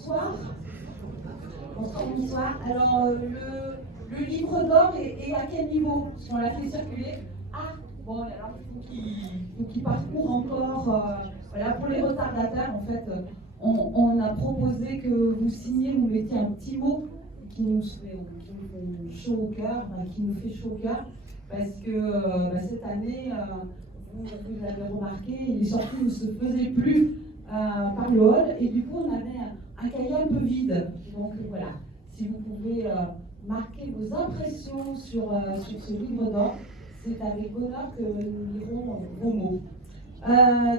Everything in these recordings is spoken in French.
Bonsoir. Bonsoir. Alors, le livre d'or est à quel niveau? Parce qu'on l'a fait circuler. Ah, bon, alors il faut qu'il parcourt encore. Voilà, pour les retardataires, en fait, on a proposé que vous signiez, vous mettiez un petit mot qui nous fait chaud au cœur, qui nous fait chaud au cœur, parce que cette année, vous l'avez remarqué, les sorties ne se faisaient plus par le hall, et du coup, on avait un cahier un peu vide. Donc voilà, si vous pouvez marquer vos impressions sur ce livre d'or, c'est avec bonheur que nous lirons vos mots.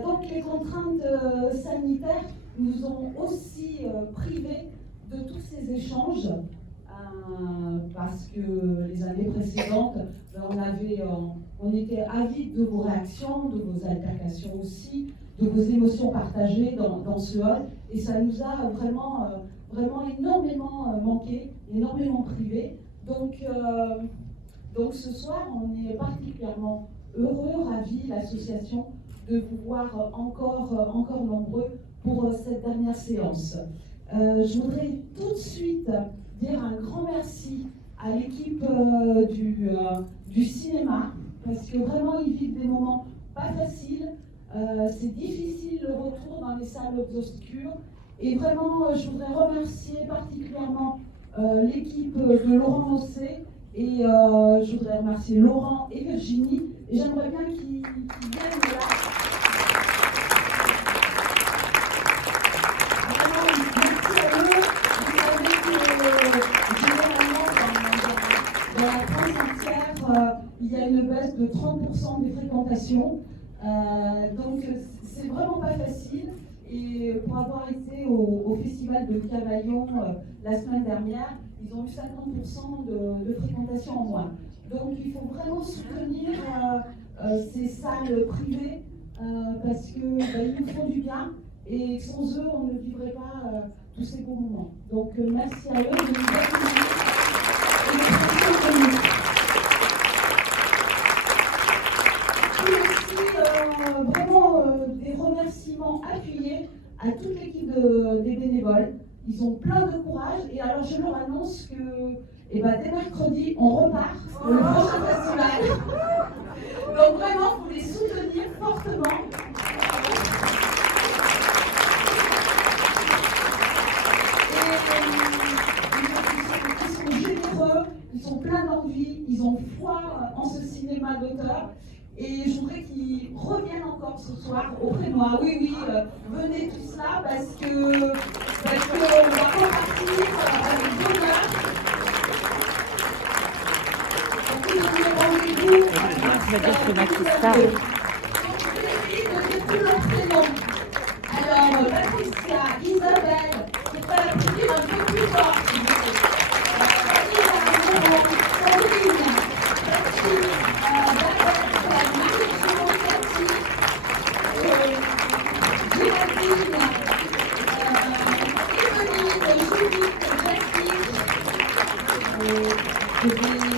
Donc les contraintes sanitaires nous ont aussi privés de tous ces échanges, parce que les années précédentes, on était avides de vos réactions, de vos altercations aussi, de vos émotions partagées dans ce hall, et ça nous a vraiment énormément manqué, énormément privé. Donc ce soir, on est particulièrement heureux, ravis, l'association, de vous voir encore nombreux pour cette dernière séance. Je voudrais tout de suite dire un grand merci à l'équipe du cinéma, parce que vraiment ils vivent des moments pas faciles. C'est difficile le retour dans les salles obscures, et vraiment je voudrais remercier particulièrement l'équipe de Laurent Mossé, et je voudrais remercier Laurent et Virginie, et j'aimerais bien qu'ils viennent là. Vraiment, merci à eux. Vous savez que généralement dans la France entière, il y a une baisse de 30% des fréquentations. Donc c'est vraiment pas facile, et pour avoir été au festival de Cavaillon la semaine dernière, ils ont eu 50% de fréquentation en moins. Donc il faut vraiment soutenir ces salles privées, parce qu'ils nous font du bien, et sans eux on ne vivrait pas tous ces beaux moments. Donc merci à eux de nous accueillir et de nous soutenir. Vraiment des remerciements appuyés à toute l'équipe des bénévoles. Ils ont plein de courage, et alors je leur annonce que dès mercredi, on repart pour le prochain festival. Donc vraiment, vous les soutenir fortement. Ils sont généreux, ils sont pleins d'envie, ils ont foi en ce cinéma d'auteur. Et je voudrais qu'ils reviennent encore ce soir auprès de moi. Oui, venez tous là, parce qu'on va repartir avec bonheur. Donc, vous avez rendez-vous. Je vais dire que Mathista. Donc, tous leurs prénoms. Alors, Patricia, Isabelle, c'est pas la plus dire un peu plus fort. Sandrine,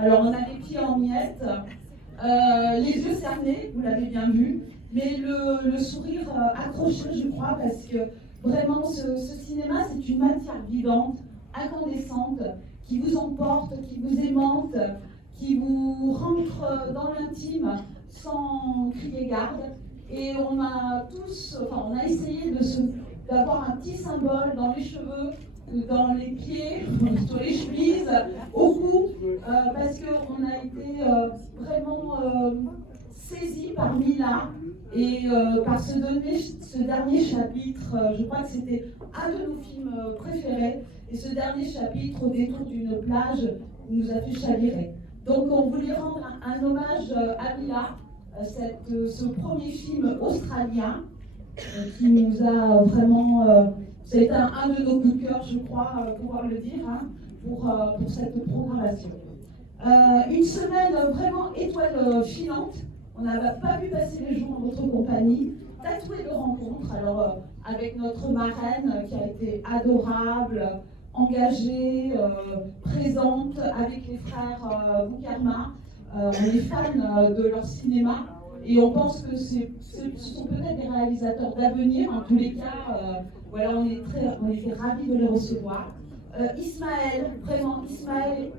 alors on a les pieds en miettes, les yeux cernés, vous l'avez bien vu, mais le sourire accroché, je crois, parce que vraiment ce cinéma, c'est une matière vivante, incandescente, qui vous emporte, qui vous aimante, qui vous rentre dans l'intime sans crier garde. Et on a essayé d'avoir un petit symbole dans les cheveux, dans les pieds, sur les chemises, au cou, parce qu'on a été vraiment saisis par Mila et par ce dernier chapitre. Je crois que c'était un de nos films préférés. Et ce dernier chapitre, au détour d'une plage, nous a fait chavirer. Donc on voulait rendre un hommage à Mila, ce premier film australien qui nous a vraiment... ça a été un de nos coups de cœur, je crois, pouvoir le dire, hein, pour cette programmation. Une semaine vraiment étoile filante. On n'a pas pu passer les jours en votre compagnie. Tatouée de rencontres, alors avec notre marraine qui a été adorable, engagée, présente avec les frères Boukarma. On est fans de leur cinéma et on pense que ce sont peut-être des réalisateurs d'avenir. En tous les cas, voilà, on était ravis de les recevoir. Ismaël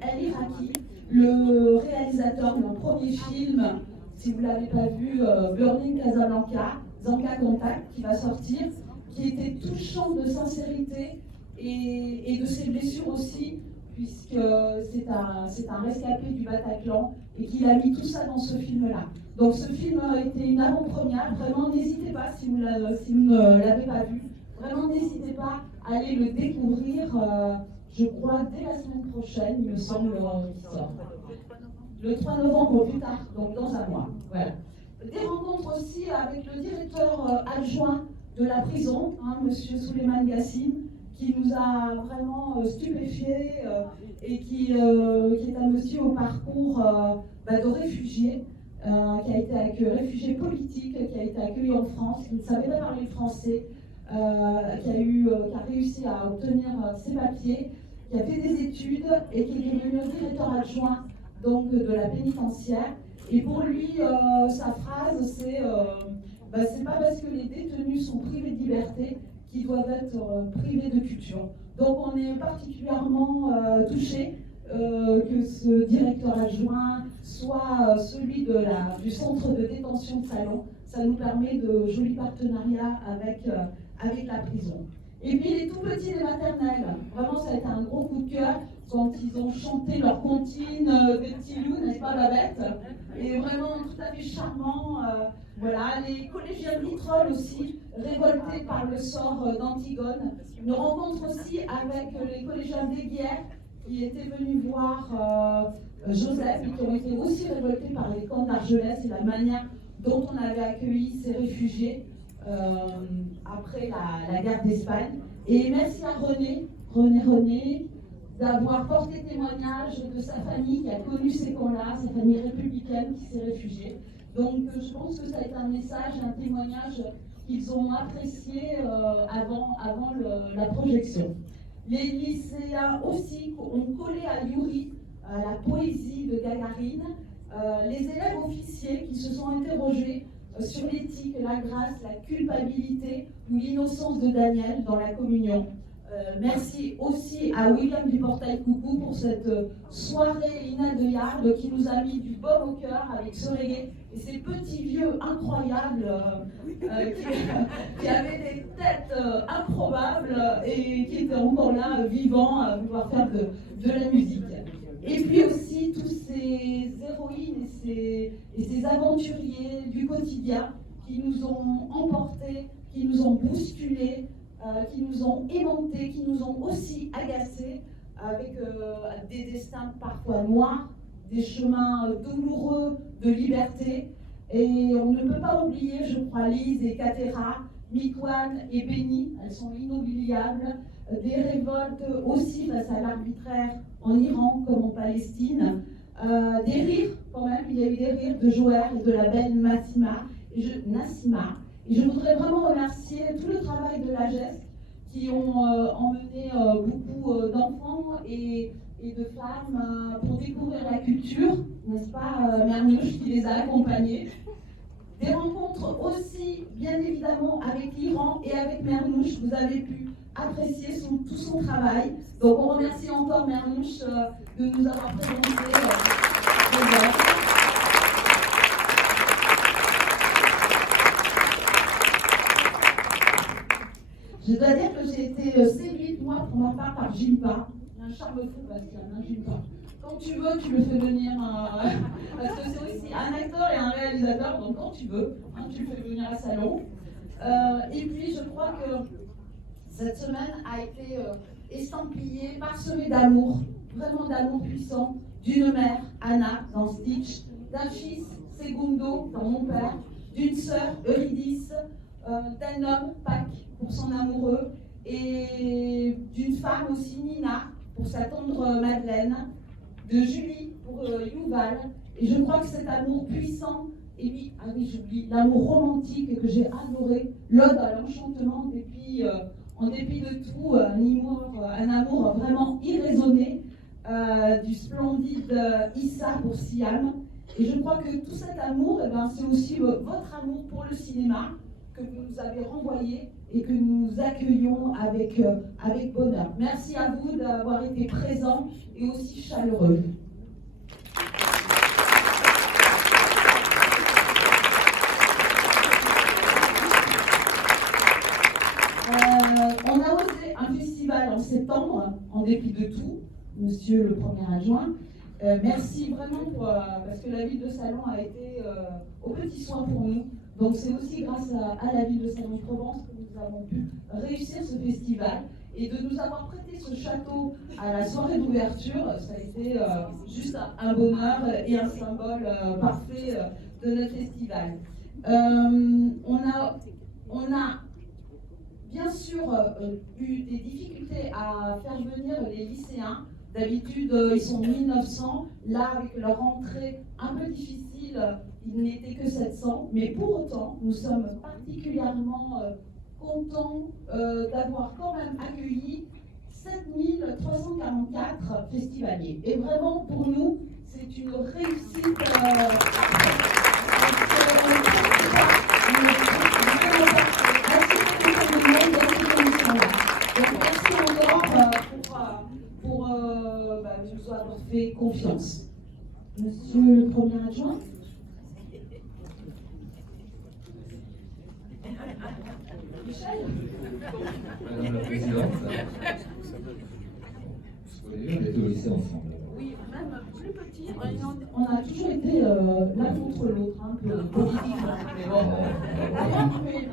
El Iraki, le réalisateur de mon premier film, si vous ne l'avez pas vu, Burning Casablanca, Zanka Contact, qui va sortir, qui était touchant de sincérité et de ses blessures aussi, puisque c'est un rescapé du Bataclan et qu'il a mis tout ça dans ce film-là. Donc ce film a été une avant-première. Vraiment, n'hésitez pas, si vous ne l'avez pas vu, vraiment n'hésitez pas à aller le découvrir, je crois, dès la semaine prochaine, il me semble, qu'il sort. Le 3 novembre au plus tard, donc dans un mois. Voilà. Des rencontres aussi avec le directeur adjoint de la prison, hein, Monsieur Souleymane Gassine, qui nous a vraiment stupéfiés et qui est un monsieur au parcours de réfugié, qui a été réfugié politique, qui a été accueilli en France, qui ne savait pas parler le français, qui a réussi à obtenir ses papiers, qui a fait des études et qui est devenu directeur adjoint donc, de la pénitentiaire. Et pour lui, sa phrase, c'est pas parce que les détenus sont privés de liberté qu'ils doivent être privés de culture. Donc on est particulièrement touchés que ce directeur adjoint soit celui du centre de détention de Salon. Ça nous permet de jolis partenariats avec la prison. Et puis les tout petits des maternelles, vraiment ça a été un gros coup de cœur quand ils ont chanté leur comptine des petits loups, n'est-ce pas Babette? Et vraiment tout à fait charmant. Voilà, les collégiens de Vitrolles aussi, révoltés par le sort d'Antigone. Une rencontre aussi avec les collégiens d'Aiguière qui étaient venus voir Joseph et qui ont été aussi révoltés par les camps d'Argelès et la manière dont on avait accueilli ces réfugiés après la guerre d'Espagne. Et merci à René, d'avoir porté témoignage de sa famille qui a connu ces camps-là, sa famille républicaine qui s'est réfugiée. Donc je pense que ça a été un message, un témoignage qu'ils ont apprécié avant la projection. Les lycéens aussi ont collé à Yuri la poésie de Gagarine. Les élèves officiers qui se sont interrogés sur l'éthique, la grâce, la culpabilité ou l'innocence de Daniel dans la communion. Merci aussi à William du Portail Coucou pour cette soirée inoubliable qui nous a mis du baume au cœur avec ce reggae et ces petits vieux incroyables qui avaient des têtes improbables et qui étaient encore là, vivants, à vouloir faire de la musique. Et puis aussi tous ces héroïnes et ces aventuriers du quotidien qui nous ont emportés, qui nous ont bousculés, qui nous ont aimantés, qui nous ont aussi agacés avec des destins parfois noirs, des chemins douloureux de liberté. Et on ne peut pas oublier, je crois, Lise et Katera, Mikwan et Benny, elles sont inoubliables. Des révoltes aussi face à l'arbitraire en Iran comme en Palestine. Des rires, quand même, il y a eu des rires de Joël et de la belle Nassima. Et je voudrais vraiment remercier tout le travail de la GES qui ont emmené beaucoup d'enfants et de femmes pour découvrir la culture, n'est-ce pas, Mernouche qui les a accompagnés. Des rencontres aussi, bien évidemment, avec l'Iran et avec Mernouche. Vous avez pu apprécier tout son travail. Donc on remercie encore Mernouche de nous avoir présenté Je dois dire que j'ai été séduite, moi, pour ma part, par Jimpa. Il y a un charme fou, Bastien, hein, Jimpa. Quand tu veux, tu le fais venir, parce que c'est aussi un acteur et un réalisateur, donc quand tu veux, hein, tu le fais venir à Salon. Et puis, je crois que cette semaine a été estampillée, parsemée d'amour, vraiment d'amour puissant, d'une mère, Anna, dans Stitch, d'un fils, Segundo, dans Mon Père, d'une sœur, Eurydice, d'un homme, Pâques, pour son amoureux, et d'une femme aussi, Nina, pour sa tendre Madeleine, de Julie pour Yuval. Et je crois que cet amour puissant, et puis, ah oui, j'oublie, l'amour romantique que j'ai adoré, l'ode à l'enchantement, en dépit de tout, un amour vraiment irraisonné, du splendide Issa pour Siam. Et je crois que tout cet amour, eh ben, c'est aussi votre amour pour le cinéma que vous nous avez renvoyé et que nous accueillons avec bonheur. Merci à vous d'avoir été présents et aussi chaleureux. On a osé un festival en septembre, en dépit de tout, monsieur le premier adjoint. Merci vraiment parce que la ville de Salon a été au petit soin pour nous. Donc c'est aussi grâce à la ville de Salon-de-Provence que nous avons pu réussir ce festival et de nous avoir prêté ce château à la soirée d'ouverture. Ça a été juste un bonheur et un symbole parfait de notre festival. On a bien sûr eu des difficultés à faire venir les lycéens. D'habitude, ils sont 1900. Là, avec leur rentrée un peu difficile, ils n'étaient que 700. Mais pour autant, nous sommes particulièrement contents d'avoir quand même accueilli 7344 festivaliers. Et vraiment, pour nous, c'est une réussite. Merci encore pour nous avoir fait confiance. Monsieur le premier adjoint. Michel. Madame la Présidente, on était au lycée ensemble. Oui, même plus petit. On a toujours été l'un contre l'autre, un peu politique.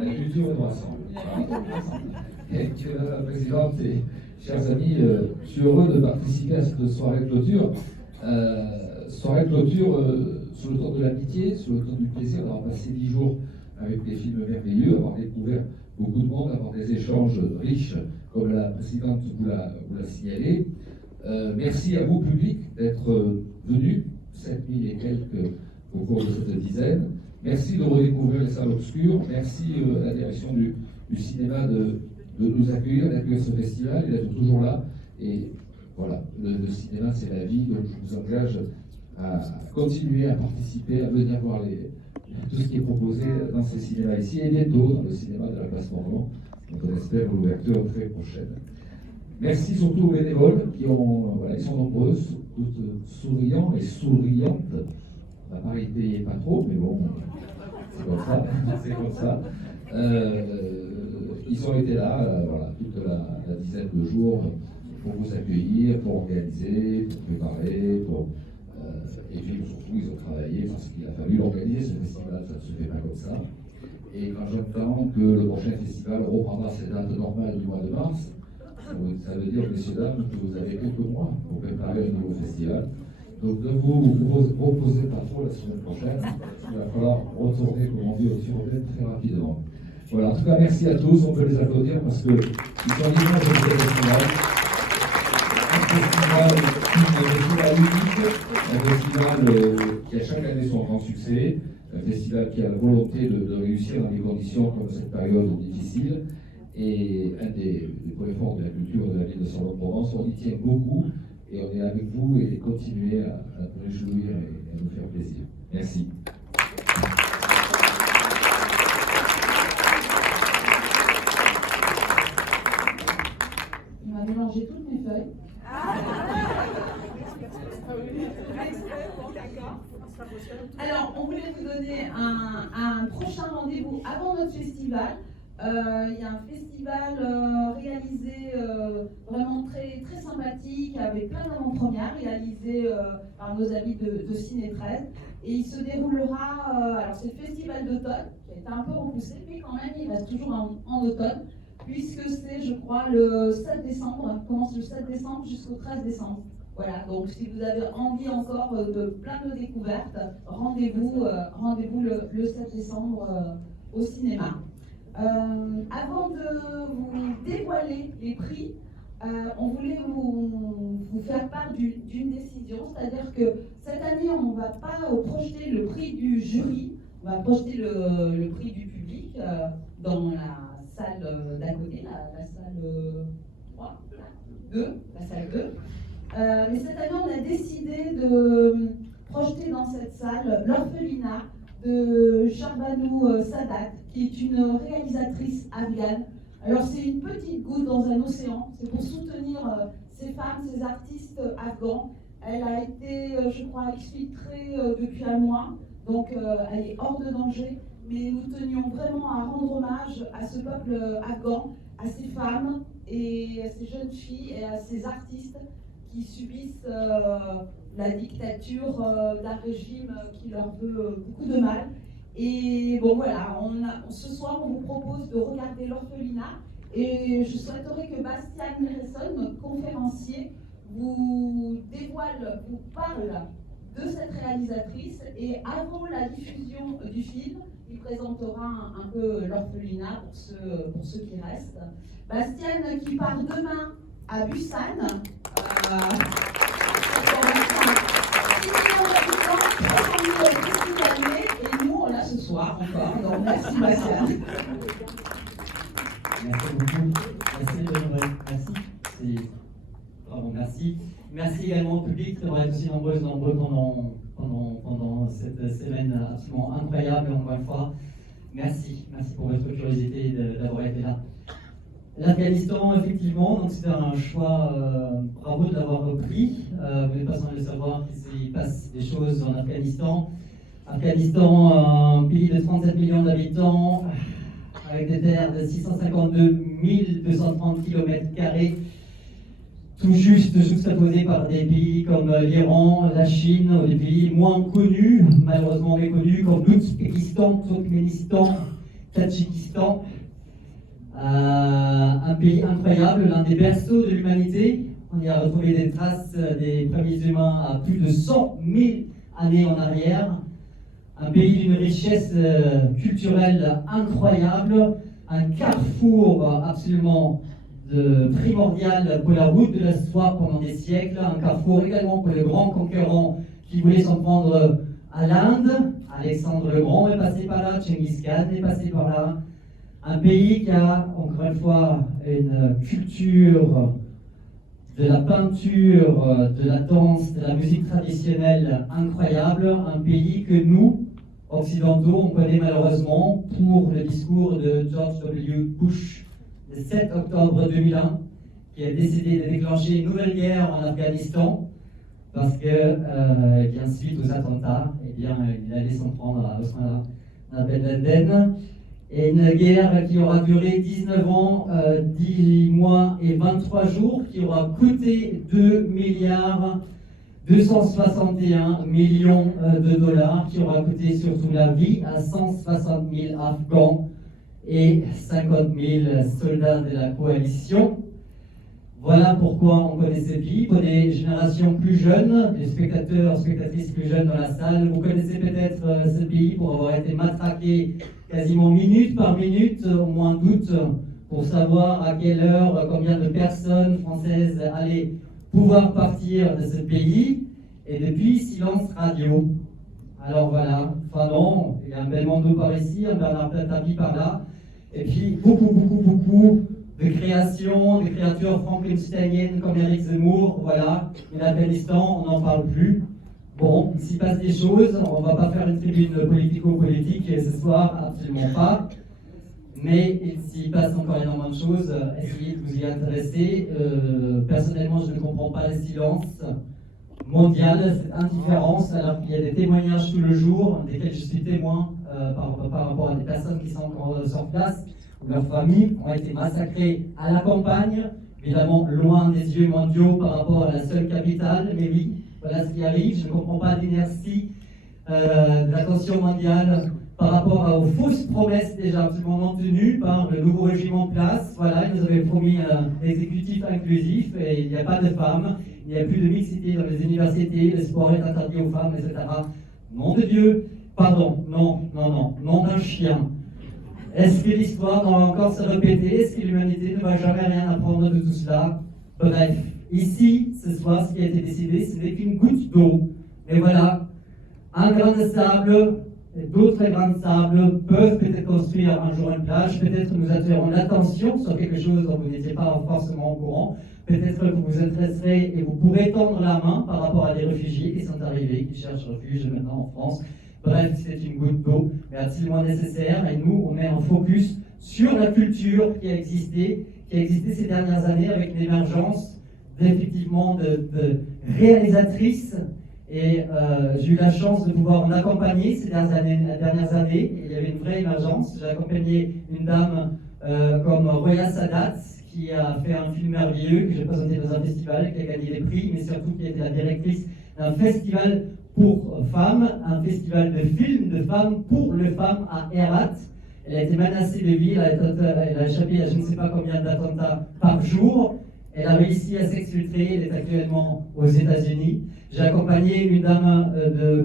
La culture est ensemble. Madame la Présidente et chers amis, je suis heureux de participer à cette soirée de clôture. Soirée de clôture sur le ton de l'amitié, sur le ton du plaisir d'avoir passé 10 jours avec des films merveilleux, avoir découvert beaucoup de monde, avoir des échanges riches, comme la présidente vous l'a signalé. Merci à vous, public, d'être venus, 7000 et quelques au cours de cette dizaine. Merci de redécouvrir les salles obscures. Merci à la direction du cinéma de nous accueillir, d'accueillir ce festival et d'être toujours là. Et voilà, le cinéma, c'est la vie, donc je vous engage à continuer à participer, à venir voir tout ce qui est proposé dans ces cinémas ici et bientôt dans le cinéma de la Place Morvan, donc on espère l'ouverture très prochaine. Merci surtout aux bénévoles qui ils sont nombreux, toutes souriants et souriantes. La parité n'est pas trop, mais bon, c'est comme ça. Ils ont été là, toute la dizaine de jours pour vous accueillir, pour organiser, pour préparer, et puis surtout ils ont travaillé parce qu'il a fallu l'organiser ce festival, ça ne se fait pas comme ça. Et quand j'entends que le prochain festival reprendra ses dates normales du mois de mars, ça veut dire, messieurs, dames, que vous avez quelques mois pour préparer un nouveau festival. Donc ne vous reposez pas trop la semaine prochaine, il va falloir retourner, comme on dit, au Turben très rapidement. Voilà, en tout cas, merci à tous, on peut les applaudir parce qu'ils sont l'image de ce festival. Un festival unique, un festival qui a chaque année son grand succès, un festival qui a la volonté de réussir dans des conditions comme cette période difficile. Et un des points forts de la culture de la ville de Salon-de-Provence, on y tient beaucoup et on est avec vous et continuez à nous réjouir et à nous faire plaisir. Merci. Il m'a mélangé toutes mes feuilles. Alors, on voulait vous donner un prochain rendez-vous avant notre festival. Il y a un festival réalisé vraiment très, très sympathique, avec plein d'avant-premières réalisées par nos amis de Ciné 13. Et il se déroulera, alors c'est le festival d'automne, qui a été un peu repoussé, mais quand même il reste toujours en automne, puisque c'est, je crois, le 7 décembre, commence le 7 décembre jusqu'au 13 décembre. Voilà, donc si vous avez envie encore de plein de découvertes, rendez-vous le 7 décembre au cinéma. Avant de vous dévoiler les prix, on voulait vous faire part d'une décision, c'est-à-dire que cette année, on ne va pas projeter le prix du jury, on va projeter le prix du public dans la salle d'à côté, la salle 3, 2, la salle 2. Mais cette année, on a décidé de projeter dans cette salle l'orphelinat de Sharbanou Sadat, qui est une réalisatrice afghane. Alors c'est une petite goutte dans un océan, c'est pour soutenir ces femmes, ces artistes afghans. Elle a été, je crois, exfiltrée depuis un mois, donc elle est hors de danger. Mais nous tenions vraiment à rendre hommage à ce peuple afghan, à ces femmes et à ces jeunes filles et à ces artistes qui subissent la dictature d'un régime qui leur veut beaucoup de mal. Et bon voilà, ce soir on vous propose de regarder l'orphelinat et je souhaiterais que Bastian Miresson, notre conférencier, vous dévoile, vous parle de cette réalisatrice et avant la diffusion du film, il présentera un peu l'orphelinat pour ceux qui restent. Bastian qui part demain à Busan. Et nous, on l'a ce soir encore. Donc, merci, Bastien. Merci beaucoup. Merci. Bravo, merci. Merci également au public d'avoir été aussi nombreux pendant cette semaine absolument incroyable, encore une fois. Merci pour votre curiosité d'avoir été là. L'Afghanistan, effectivement, donc c'est un choix, bravo de l'avoir repris. Vous n'êtes pas sans le savoir qu'il passe des choses en Afghanistan. Afghanistan, un pays de 37 millions d'habitants, avec des terres de 652 230 km², tout juste juxtaposés par des pays comme l'Iran, la Chine, ou des pays moins connus, malheureusement méconnus, comme l'Ouzbékistan, Turkménistan, Tadjikistan. Un pays incroyable, l'un des berceaux de l'humanité. On y a retrouvé des traces des premiers humains à plus de 100 000 années en arrière. Un pays d'une richesse culturelle incroyable, un carrefour absolument primordial pour la route de la soie pendant des siècles, un carrefour également pour les grands conquérants qui voulaient s'en prendre à l'Inde. Alexandre le Grand est passé par là, Genghis Khan est passé par là. Un pays qui a, encore une fois, une culture de la peinture, de la danse, de la musique traditionnelle incroyable. Un pays que nous, occidentaux, on connaît malheureusement pour le discours de George W. Bush le 7 octobre 2001, qui a décidé de déclencher une nouvelle guerre en Afghanistan, parce que, bien suite aux attentats, il allait s'en prendre à Osama Ben Laden. Et une guerre qui aura duré 19 ans, 10 mois et 23 jours, qui aura coûté 2 milliards 261 millions de dollars, qui aura coûté surtout la vie à 160 000 Afghans et 50 000 soldats de la coalition. Voilà pourquoi on connaît ce pays. Pour des générations plus jeunes, des spectateurs, spectatrices plus jeunes dans la salle, vous connaissez peut-être ce pays pour avoir été matraqué quasiment minute par minute, au moins doute, pour savoir à quelle heure, combien de personnes françaises allaient pouvoir partir de ce pays. Et depuis, silence radio. Alors voilà, enfin non, il y a un Belmondo par ici, un Bernard Tapie par là, et puis beaucoup de créations, de créatures frankensteiniennes comme Eric Zemmour, voilà. Et l'Afghanistan, on n'en parle plus. Bon, il s'y passe des choses, on ne va pas faire une tribune politico-politique ce soir, absolument pas. Mais il s'y passe encore énormément de choses, essayez de vous y intéresser. Personnellement, je ne comprends pas le silence. mondiale, cette indifférence, alors qu'il y a des témoignages tout le jour, desquels je suis témoin par rapport à des personnes qui sont encore sur place, où leurs familles ont été massacrées à la campagne, évidemment loin des yeux mondiaux par rapport à la seule capitale, mais oui, voilà ce qui arrive. Je ne comprends pas l'inertie de l'attention mondiale par rapport aux fausses promesses déjà absolument non tenues par le nouveau régime en place. Voilà, ils nous avaient promis un exécutif inclusif et il n'y a pas de femmes, il n'y a plus de mixité dans les universités, le sport est interdit aux femmes, etc. Nom de Dieu, pardon, nom d'un chien. Est-ce que l'histoire va encore se répéter? Est-ce que l'humanité ne va jamais rien apprendre de tout cela? Bref, ici, ce soir, ce qui a été décidé, ce n'est qu'une goutte d'eau. Mais voilà, un grain de sable, et d'autres grains de sable peuvent peut-être construire un jour une plage. Peut-être nous attirerons l'attention sur quelque chose dont vous n'étiez pas forcément au courant. Peut-être que vous vous intéresserez et vous pourrez tendre la main par rapport à des réfugiés qui sont arrivés, qui cherchent refuge maintenant en France. Bref, c'est une goutte d'eau, mais absolument nécessaire. Et nous, on met un focus sur la culture qui a existé ces dernières années avec l'émergence effectivement de réalisatrices. Et j'ai eu la chance de pouvoir en accompagner ces dernières années. Il y avait une vraie émergence. J'ai accompagné une dame comme Roya Sadat, qui a fait un film merveilleux que j'ai présenté dans un festival, qui a gagné des prix, mais surtout qui était la directrice d'un festival pour femmes, un festival de films de femmes pour les femmes à Herat. Elle a été menacée de vie, elle a échappé à je ne sais pas combien d'attentats par jour. Elle a réussi à s'exfiltrer, elle est actuellement aux États-Unis. J'ai accompagné une dame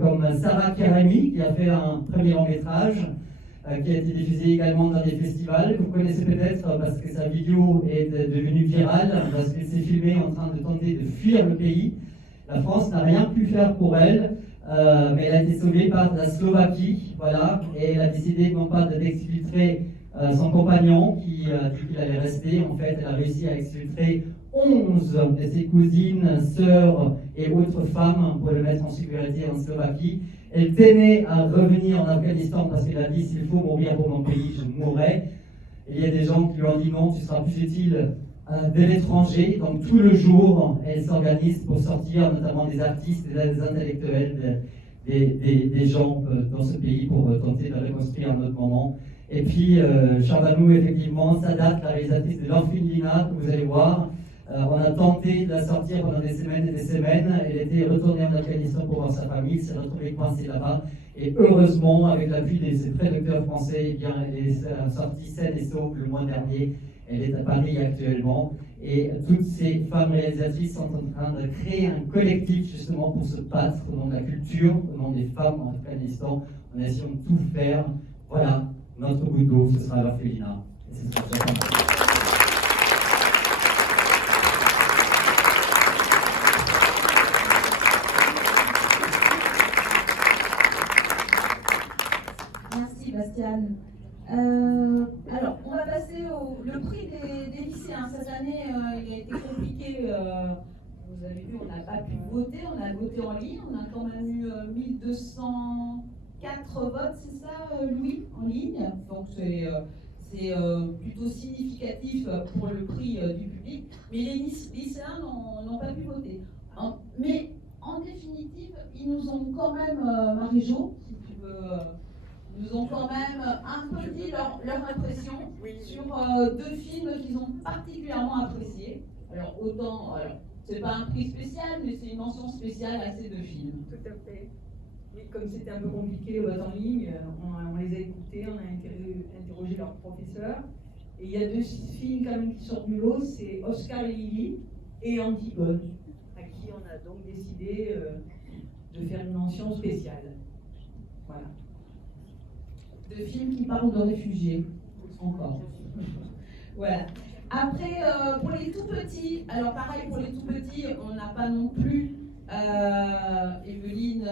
comme Sarah Karami, qui a fait un premier long-métrage, qui a été diffusé également dans des festivals, que vous connaissez peut-être parce que sa vidéo est devenue virale, parce qu'elle s'est filmée en train de tenter de fuir le pays. La France n'a rien pu faire pour elle, mais elle a été sauvée par la Slovaquie, voilà, et elle a décidé non pas d'exfiltrer son compagnon qui a dit qu'il allait rester. En fait, elle a réussi à exfiltrer 11 de ses cousines, sœurs et autres femmes pour le mettre en sécurité en Slovaquie. Elle tenait à revenir en Afghanistan parce qu'elle a dit s'il faut mourir pour mon pays, je mourrai. Et il y a des gens qui lui ont dit non, tu seras plus utile de l'étranger. Donc tout le jour, elle s'organise pour sortir notamment des artistes et des intellectuels, des gens dans ce pays pour tenter de reconstruire un autre moment. Et puis, Charbanou, effectivement, Sadat, la réalisatrice de l'Orphelinat, que vous allez voir, on a tenté de la sortir pendant des semaines et des semaines. Elle était retournée en Afghanistan pour voir sa famille, s'est retrouvée coincée là-bas. Et heureusement, avec l'appui de ses traducteurs français, eh bien, elle est sortie saine et sauve le mois dernier. Elle est à Paris actuellement. Et toutes ces femmes réalisatrices sont en train de créer un collectif justement pour se battre au nom de la culture, au nom des femmes en Afghanistan, en essayant de tout faire. Voilà, notre bout d'eau, ce sera l'orphelinat. Et ce sera très important. Merci Bastiane. Alors, on va passer le prix des lycéens. Cette année, il a été compliqué. Vous avez vu, on n'a pas pu voter. On a voté en ligne. On a quand même eu 1204 votes, c'est ça, Louis, en ligne. Donc, c'est plutôt significatif pour le prix du public. Mais les lycéens n'ont pas pu voter. Mais en définitive, ils nous ont quand même, Marie-Jo, si tu veux. Nous ont quand même un peu dit leur impression sur deux films qu'ils ont particulièrement appréciés. Alors autant, c'est pas un prix spécial, mais c'est une mention spéciale à ces deux films. Tout à fait. Oui, comme c'était un peu compliqué le vote en ligne, on les a écoutés, on a interrogé leurs professeurs. Et il y a deux films quand même qui sortent du lot, c'est Oscar et Lily et Antigone, à qui on a donc décidé de faire une mention spéciale. Voilà. De films qui parlent de réfugiés, encore. Voilà. Après, pour les tout petits, alors pareil, pour les tout petits, on n'a pas non plus, Evelyne,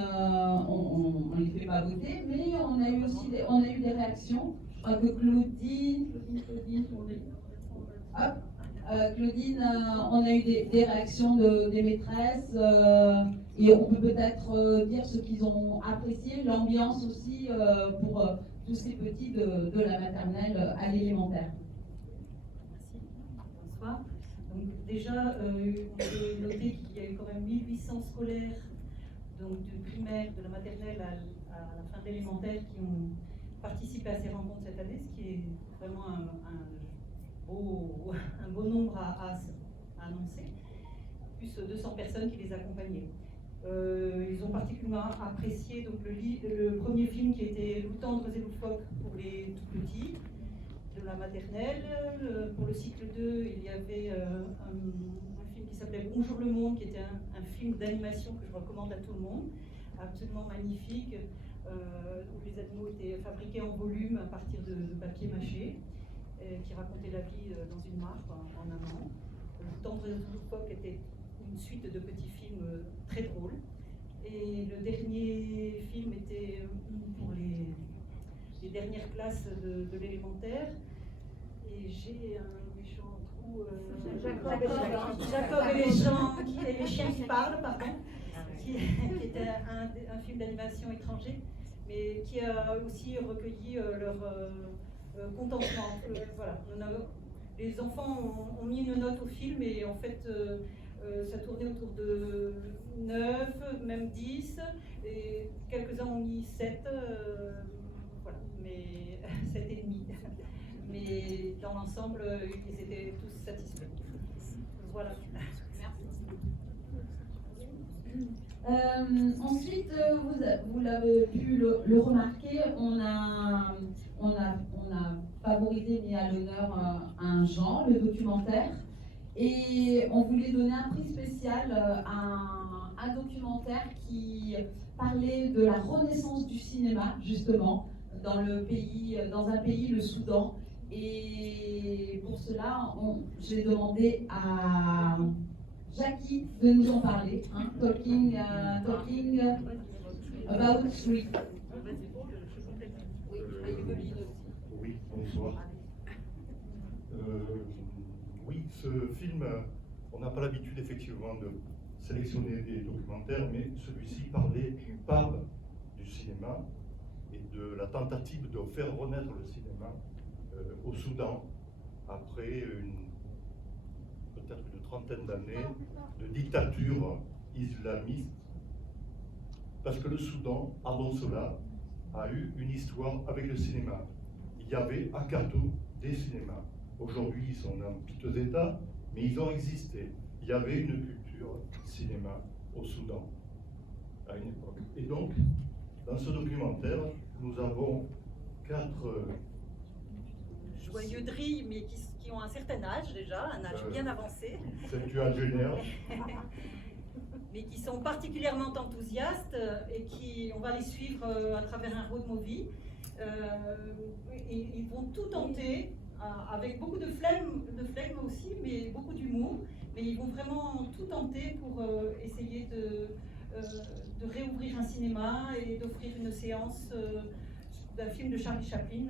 on ne les fait pas voter, mais on a eu aussi des réactions. Je crois que Claudine, on a eu des réactions des maîtresses, et on peut peut-être dire ce qu'ils ont apprécié, l'ambiance aussi pour tous ces petits de la maternelle à l'élémentaire. Merci. Bonsoir. Donc déjà, on peut noter qu'il y a eu quand même 1800 scolaires, donc du primaire, de la maternelle à la fin de l'élémentaire, qui ont participé à ces rencontres cette année, ce qui est vraiment un beau nombre à annoncer, plus 200 personnes qui les accompagnaient. Ils ont particulièrement apprécié donc, le premier film qui était Loup tendre et loufoque pour les tout petits, de la maternelle. Pour le cycle 2, il y avait un film qui s'appelait Bonjour le monde, qui était un film d'animation que je recommande à tout le monde, absolument magnifique, où les animaux étaient fabriqués en volume à partir de papier mâché, qui racontait la vie dans une mare en amont. Loup tendre et loufoque était une suite de petits films très drôles. Et le dernier film était pour les dernières classes de l'élémentaire. Et j'ai un méchant trou. Jacob et les chiens qui parlent, pardon. Qui était un film d'animation étranger, mais qui a aussi recueilli leur contentement. Voilà. Les enfants ont mis une note au film et en fait. Ça tournait autour de 9, même 10, et quelques-uns ont mis 7, voilà, mais 7,5. Mais dans l'ensemble, ils étaient tous satisfaits. Voilà. Ensuite, vous l'avez pu le remarquer, on a favorisé, mis à l'honneur un genre, le documentaire. Et on voulait donner un prix spécial à un documentaire qui parlait de la renaissance du cinéma, justement, dans un pays, le Soudan. Et pour cela, j'ai demandé à Jackie de nous en parler, hein, talking about Street. Oui, bonsoir. Oui, ce film, on n'a pas l'habitude effectivement de sélectionner des documentaires, mais celui-ci parle du cinéma et de la tentative de faire renaître le cinéma au Soudan après peut-être une trentaine d'années de dictature islamiste. Parce que le Soudan, avant cela, a eu une histoire avec le cinéma. Il y avait à Khartoum des cinémas. Aujourd'hui, ils sont en piteux état, mais ils ont existé. Il y avait une culture cinéma au Soudan à une époque. Et donc, dans ce documentaire, nous avons 4 joyeux drilles, mais qui ont un certain âge déjà, un âge bien avancé. Septuagénaires. Mais qui sont particulièrement enthousiastes et on va les suivre à travers un road movie. Ils vont tout tenter. Avec beaucoup de flegme aussi, mais beaucoup d'humour. Mais ils vont vraiment tout tenter pour essayer de réouvrir un cinéma et d'offrir une séance d'un film de Charlie Chaplin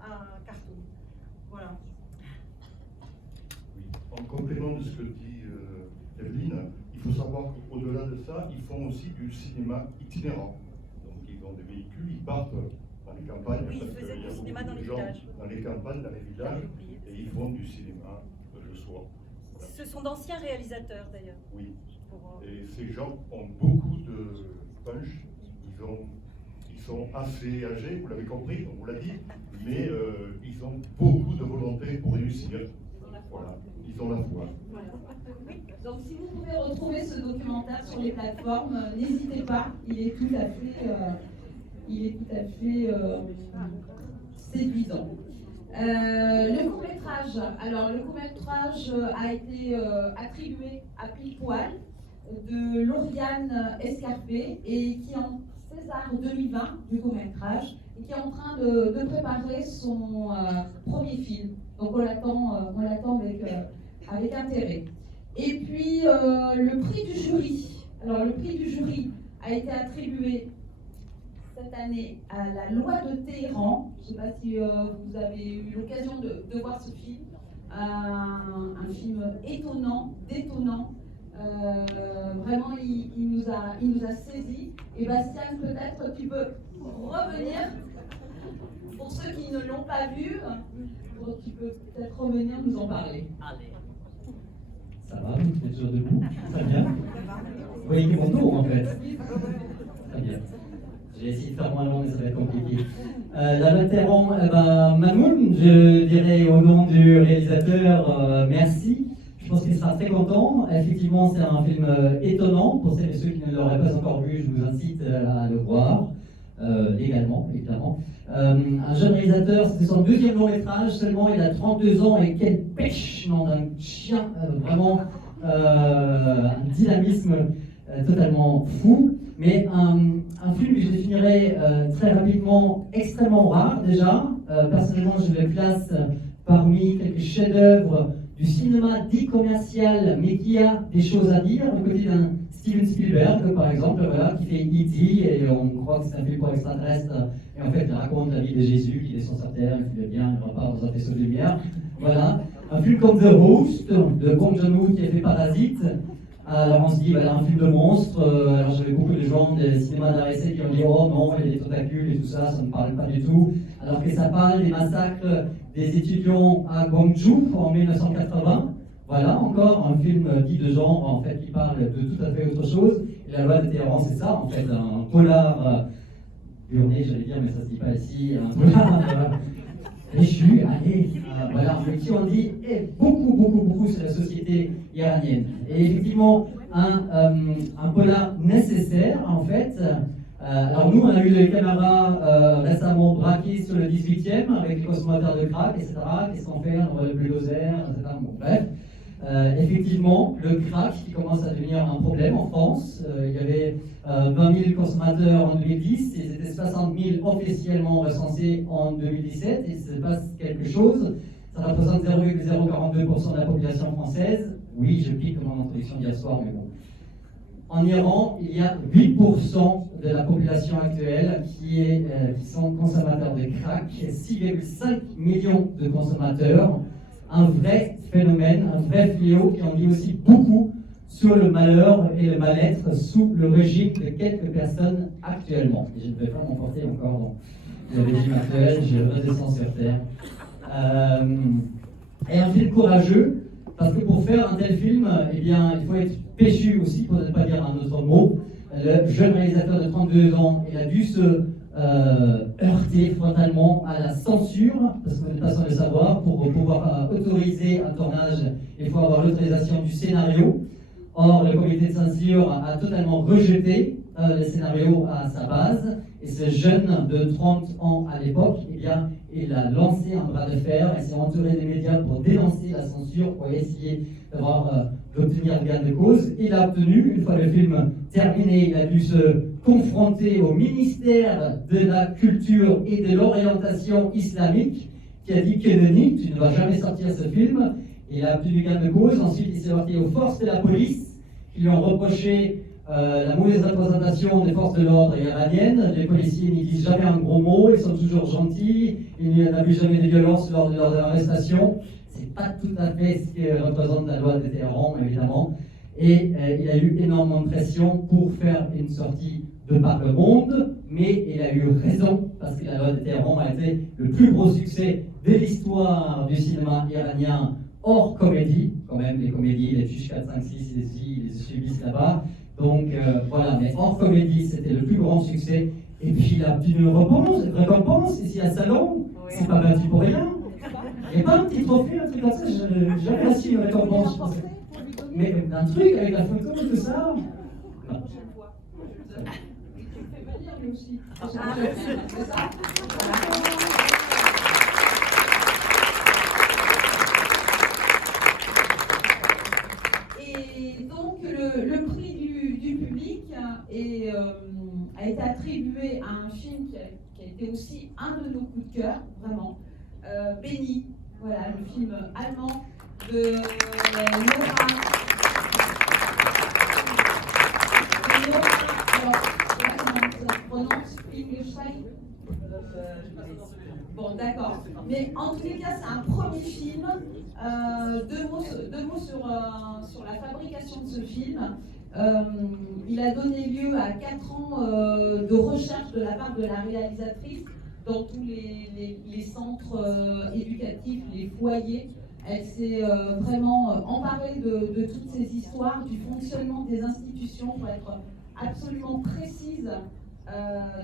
à Khartoum. Voilà. Oui. En complément de ce que dit Evelyne, il faut savoir qu'au-delà de ça, ils font aussi du cinéma itinérant. Donc ils ont des véhicules, ils partent dans les campagnes, oui, parce qu'il y a beaucoup de gens dans les campagnes, dans les villages, et ils font du cinéma le soir. Voilà. Ce sont d'anciens réalisateurs d'ailleurs. Oui, et ces gens ont beaucoup de punch, ils sont assez âgés, vous l'avez compris, on vous l'a dit, mais ils ont beaucoup de volonté pour réussir. Voilà, ils ont la foi. Voilà. Donc si vous pouvez retrouver ce documentaire sur les plateformes, n'hésitez pas, il est tout à fait séduisant. Le court-métrage. Alors, le court-métrage a été attribué à Pile Poil de Lauriane Escarpé et qui est en César 2020 du court-métrage et qui est en train de préparer son premier film. Donc, on l'attend avec intérêt. Et puis, le prix du jury. Alors, le prix du jury a été attribué cette année à la loi de Téhéran. Je ne sais pas si vous avez eu l'occasion de voir ce film. Un film étonnant, détonnant. Vraiment, il nous a saisis. Et Bastien, peut-être tu peux revenir, pour ceux qui ne l'ont pas vu, tu peux peut-être revenir nous en parler. Ça va, vous êtes toujours debout? Ça va bien? Vous voyez mon tour en fait. Très bien. J'ai essayé de faire moins long, mais ça va être compliqué. La loi de Téhéran, Mamoun, je dirais au nom du réalisateur, merci. Je pense qu'il sera très content. Effectivement, c'est un film étonnant. Pour celles et ceux qui ne l'auraient pas encore vu, je vous incite à le voir, légalement, évidemment. Un jeune réalisateur, c'était son deuxième long métrage seulement, il a 32 ans et quelle pêche, non, d'un chien, vraiment un dynamisme totalement fou. Mais un film que je définirais très rapidement extrêmement rare déjà. Personnellement, je le classe parmi quelques chefs-d'œuvre du cinéma dit commercial, mais qui a des choses à dire, du côté d'un Steven Spielberg, par exemple, voilà, qui fait E.T. et on croit que c'est un film pour extraterrestres, et en fait, il raconte la vie de Jésus qui descend sur terre, il fait bien, il repart dans un faisceau de lumière. Voilà. Un film comme The Host, de Bong Joon-ho qui a fait Parasite. Alors on se dit, voilà, un film de monstre. Alors j'avais beaucoup de gens des cinémas de la RSC qui ont dit, oh non, il y a des tentacules et tout ça, ça ne me parle pas du tout. Alors que ça parle des massacres des étudiants à Gwangju en 1980. Voilà, encore un film dit de genre, en fait, qui parle de tout à fait autre chose. Et la loi de Téhéran, c'est ça, en fait, un polar burné, j'allais dire, mais ça se dit pas ici, un polar péchu, allez, voilà, mais qui on dit beaucoup sur la société iranienne. Et effectivement, un polar nécessaire, en fait. Alors nous, on a eu les caméras récemment braqués sur le 18e avec les consommateurs de crack, etc. Qu'est-ce qu'on fait? On va le bulldozer, etc. Bon, bref. Effectivement, le crack qui commence à devenir un problème en France. Il y avait 20 000 consommateurs en 2010, et c'était 60 000 officiellement recensés en 2017, et il se passe quelque chose. Ça représente 0,042% de la population française. Oui, je pique comme mon introduction d'hier soir, mais bon. En Iran, il y a 8% de la population actuelle qui sont consommateurs de crack, 6,5 millions de consommateurs. Un vrai phénomène, un vrai fléau qui en dit aussi beaucoup sur le malheur et le mal-être sous le régime de quelques personnes actuellement. Et je ne vais pas m'emporter encore dans le régime actuel, je redescends sur terre. Et un film courageux, parce que pour faire un tel film, eh bien, il faut être péchu aussi, pour ne pas dire un autre mot. Le jeune réalisateur de 32 ans, il a dû se heurter frontalement à la censure, parce que vous n'êtes pas sans le savoir, pour pouvoir autoriser un tournage, il faut avoir l'autorisation du scénario. Or, le comité de censure a totalement rejeté le scénario à sa base, et ce jeune de 30 ans à l'époque, eh bien, il a lancé un bras de fer et s'est entouré des médias pour dénoncer la censure, pour essayer d'obtenir gain de cause. Il a obtenu, une fois le film terminé, il a dû se confronter au ministère de la Culture et de l'Orientation islamique, qui a dit que nenni, tu ne vas jamais sortir ce film. Il a obtenu gain de cause. Ensuite, il s'est heurté aux forces de la police, qui lui ont reproché la mauvaise représentation des forces de l'ordre iraniennes. Les policiers n'y disent jamais un gros mot, ils sont toujours gentils, il n'y a plus jamais de violence lors de leur arrestation. C'est pas tout à fait ce que représente la loi de Téhéran, évidemment. Et il a eu énormément de pression pour faire une sortie de par le monde, mais il a eu raison, parce que la loi de Téhéran a été le plus gros succès de l'histoire du cinéma iranien hors comédie. Quand même, les comédies, les Tuches 4, 5, 6, les subissent là-bas. Donc voilà, mais hors comédie, c'était le plus grand succès. Et puis il a obtenu une récompense ici à Salon. C'est pas battu pour rien. Il n'y a pas un petit trophée, un truc comme ça, j'ai jamais reçu une récompense. Mais un truc avec la photo et tout ça. Non. Et donc le prix du public a été attribué à un film qui a été aussi un de nos coups de cœur, vraiment, Béni, voilà, le film allemand de Nora. Alors, je sais pas comment ça se prononce, Finkelstein. Bon, d'accord. Mais en tous les cas, c'est un premier film. Deux mots sur la fabrication de ce film. Il a donné lieu à 4 ans de recherche de la part de la réalisatrice dans tous les centres éducatifs, les foyers Elle s'est vraiment emparée de toutes ces histoires, du fonctionnement des institutions, pour être absolument précise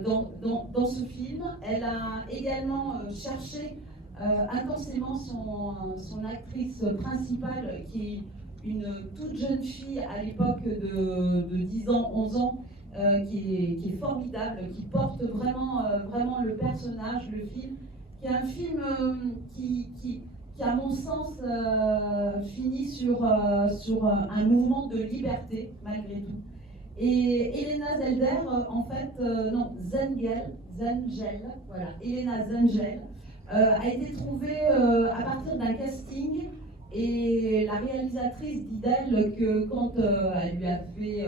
dans ce film. Elle a également cherché intensément son actrice principale, qui est une toute jeune fille à l'époque de 10 ans, 11 ans, qui est formidable, qui porte vraiment le personnage, le film, qui est un film qui à mon sens finit sur un mouvement de liberté malgré tout. Et Elena Zelder, en fait, non, Zengel, voilà, Elena Zengel, a été trouvée à partir d'un casting, et la réalisatrice dit d'elle que quand elle lui a fait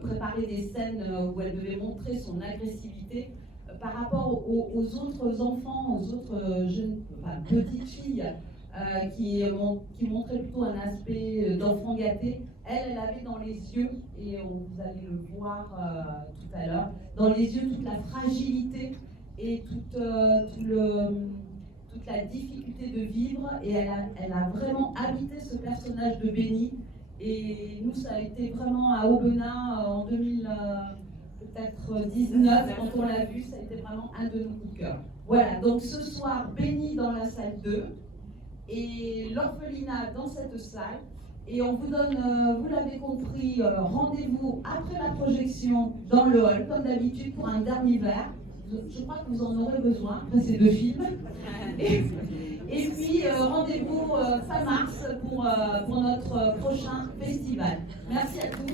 préparer des scènes où elle devait montrer son agressivité, par rapport aux autres enfants, aux autres jeunes, petites filles qui montraient plutôt un aspect d'enfant gâté, elle avait dans les yeux, et vous allez le voir tout à l'heure, dans les yeux toute la fragilité et toute la difficulté de vivre, et elle a vraiment habité ce personnage de Béni. Et nous, ça a été vraiment à Aubenas en 2019, quand on l'a vu, ça a été vraiment un de nos coups de cœur. Voilà, donc ce soir, Béni dans la salle 2 et l'orphelinat dans cette salle. Et on vous donne, vous l'avez compris, rendez-vous après la projection dans le hall, comme d'habitude, pour un dernier verre. Je crois que vous en aurez besoin après ces deux films. Et puis rendez-vous fin mars pour notre prochain festival. Merci à tous.